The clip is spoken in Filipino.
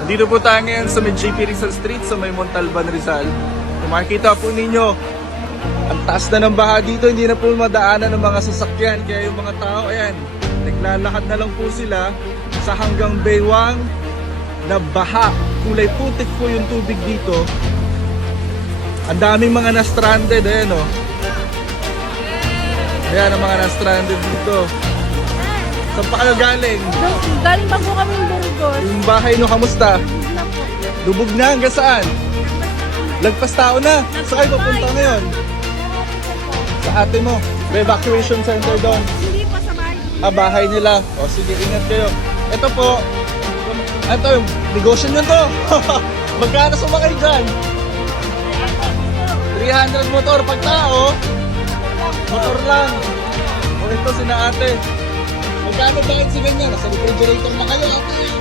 Nandito po tayo ngayon sa may JP Rizal Street sa may Montalban, Rizal. Kung makikita po ninyo, ang taas na ng baha dito, hindi na po madaanan ng mga sasakyan. Kaya yung mga tao, ayan, naglalakad na lang po sila sa hanggang baywang na baha. Kulay putik po yung tubig dito. Ang daming mga na-stranded, ayan o. Ayan ang mga na-stranded dito. Saan pa kayo galing? Galing pa po kami ng Burgos. Yung bahay nyo, kamusta? Na po. Lubog na, hanggang saan? Lagpas tao na. Saan kayo papunta ngayon? Sa ate mo. May evacuation center doon. Hindi pa sa bahay. Bahay nila. O sige, ingat kayo. Ito po. Ito, yung negosyo nyo to. Magkano sumakay dyan? 300 motor pag tao. Motor lang. O ito, sina ate. Magkano bakit si ganyan? Nasa refrigerator na kayo ate.